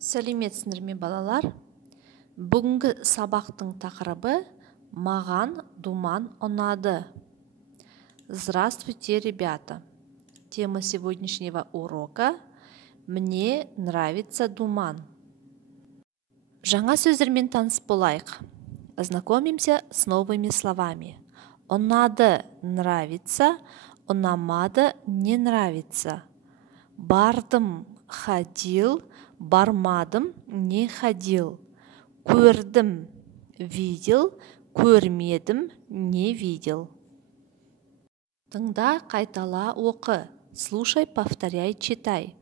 Сәлеметсіңдер ме балалар? Бүгінгі сабақтың тақырыбы «Маған думан ұнады». Здравствуйте, ребята! Тема сегодняшнего урока «Мне нравится думан». Жаңа сөздермен таныс болайық. Ознакомимся с новыми словами. Ұнады – нравится, ұнамады – не нравится. Бардым – ходил, бармадым – не ходил. Көрдім – видел, көрмедім – не видел. Тыңда, қайтала, оқы. Слушай, повторяй, читай.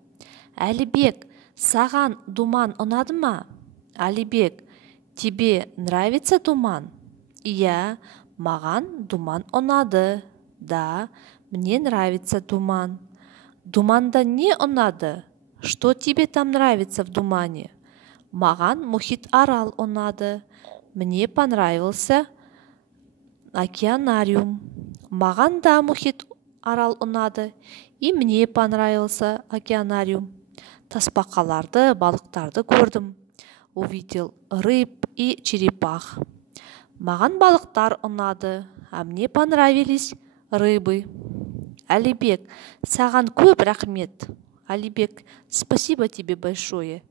Әлібек, саған думан ұнады ма? Әлібек, тебе нравится думан? Иә, маған думан ұнады. Да, мне нравится думан. Думанда не ұнады? Что тебе там нравится в думане? Маған Мұхит Арал ұнады. Мне понравился океанариум. Маған да Мұхит Арал ұнады. И мне понравился океанариум. Тасбақаларды, балықтарды көрдім. Увидел рыб и черепах. Маған балықтар ұнады, а мне понравились рыбы. Әлібек, саған көп рахмет. Әлібек, спасибо тебе большое.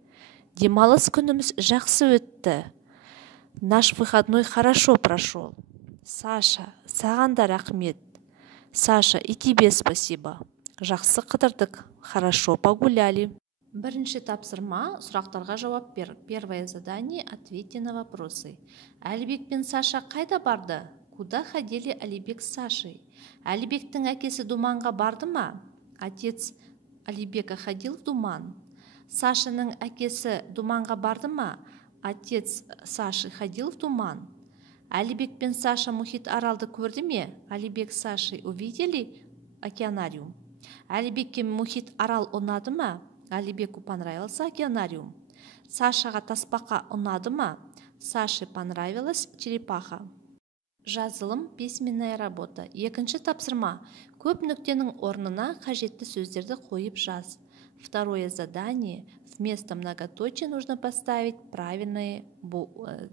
Демалыс күніміз жақсы өтті. Наш выходной хорошо прошел. Саша, саған да рахмет. Саша, и тебе спасибо. Жақсы қыдырдық, хорошо погуляли. Бірінші тапсырма, сұрақтарға жауап бер. Первое задание, ответьте на вопросы. Әлібек пен Саша қайда барды? Куда ходили Әлібек с Сашей? Әлібектің әкесі думанға барды ма? Отец Әлібека ходил в думан. Сашаның әкесі думанға барды ма? Отец Саши ходил в думан. Әлібек пен Саша Мұхит Аралды көрді ме? Әлібек с Сашей увидели океанариум. Әлібекке Мұхит Арал ұнады ма? Әлібеку понравился океанариум. Сашаға тасбақа ұнады ма? Саше понравилась черепаха. Жазылым, письменная работа. Екінші тапсырма. Көп нүктенің орнына қажетті сөздерді қойып жаз. Второе задание. Вместо многоточия нужно поставить правильные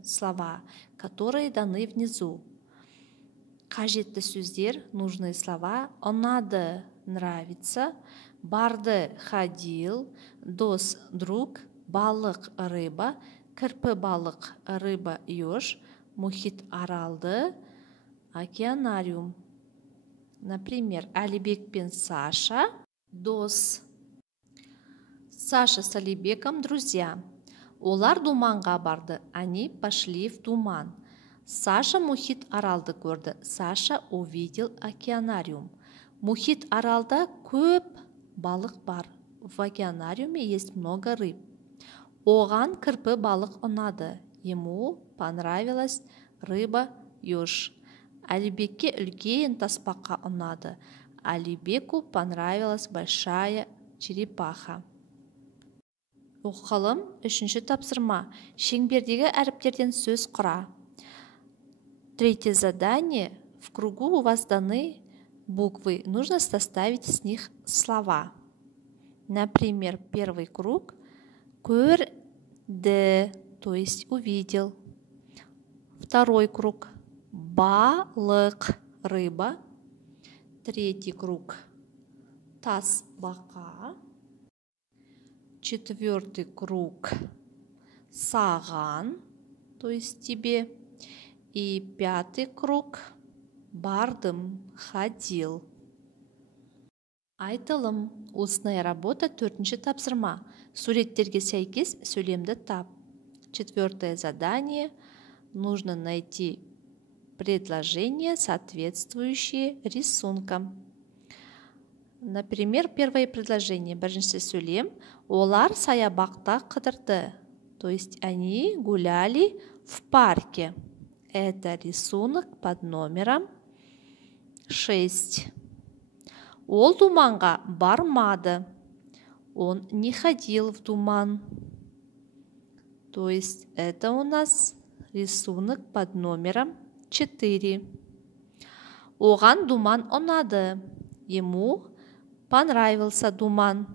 слова, которые даны внизу. Қажетті сөздер, нужные слова. Ұнады, нравится. Барды, ходил. Дос, друг. Балық, рыба. Кірпі балық, рыба, еж. Мұхит Аралды, океанариум. Например, Әлібек пен Саша дос. Саша с Әлібеком друзья. Олар думанға барды. Они пошли в думан. Саша Мұхит Аралды көрді. Саша увидел океанариум. Мұхит Аралда көп балық бар. В океанариуме есть много рыб. Оған кірпі балық ұнады. Ему понравилась рыба еж. Әлібекке үлкен тасбақа ұнады. Әлібеку понравилась большая черепаха. Оқылым, үшінші тапсырма. Шеңбердегі әріптерден сөз құра. Третье задание. В кругу у вас даны буквы. Нужно составить с них слова. Например, первый круг. Көрді, то есть увидел. Второй круг. Балық, рыба. Третий круг. Тасбақа. Четвертый круг. Саған, то есть тебе. И пятый круг. Бардым, ходил. Айтылым. Устная работа, төртінші тапсырма. Суреттерге сәйкес сөйлемді тап. Четвертое задание. Нужно найти предложения, соответствующие рисункам. Например, первое предложение. Бірінші сөйлем. Олар саябақта қыдырды. То есть они гуляли в парке. Это рисунок под номером 6. Ол думанға бармады. Он не ходил в думан. То есть это у нас рисунок под номером 4. Оған думан ұнады. Ему понравился думан.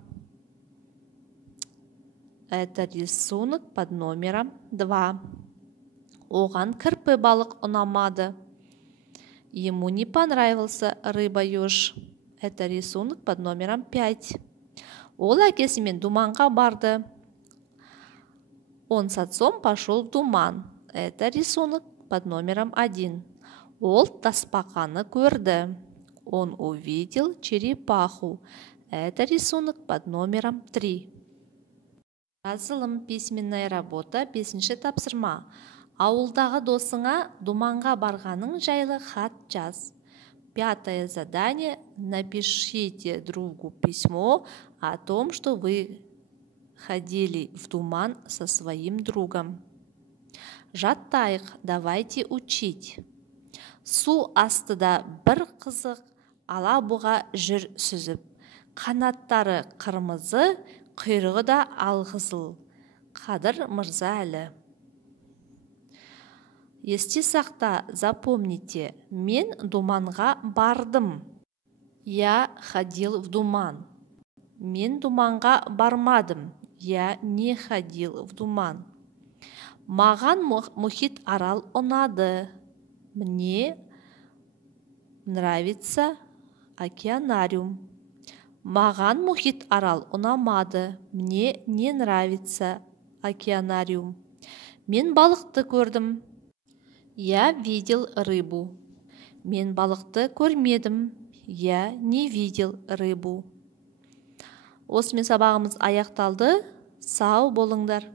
Это рисунок под номером 2. Оған кірпі балық ұнамады. Ему не понравился рыба-еж. Это рисунок под номером 5. Ол әкесімен думанға барды. Он с отцом пошел в думан. Это рисунок под номером 1. Ол тасбақаны көрді. Он увидел черепаху. Это рисунок под номером 3. Жазылым, письменная работа, 5-ші тапсырма. Ауылдағы досыңа думанға барғаның жайлы хат жаз. 5-е задание. Напишите другу письмо о том, что вы ходили в думан со своим другом. Жаттайық, давайте учить. Су астыда бір қызық ала бұға жүр сүзіп. Қанаттары қырмызы, құйрығы да алғызыл. Қадыр Мырзаәлі. Есте сақта, запомните, мен думанға бардым. Я ходил в думан. Мен думанға бармадым. Я не ходил в думан. Маған мұхит арал ұнады. Мне нравится океанариум. Маған мұхит арал ұнамады. Мне не нравится океанариум. Мен балықты көрдім. Я видел рыбу. Мен балықты көрмедім. Я не видел рыбу. Осымен сабағымыз аяқталды. Сау болыңдар.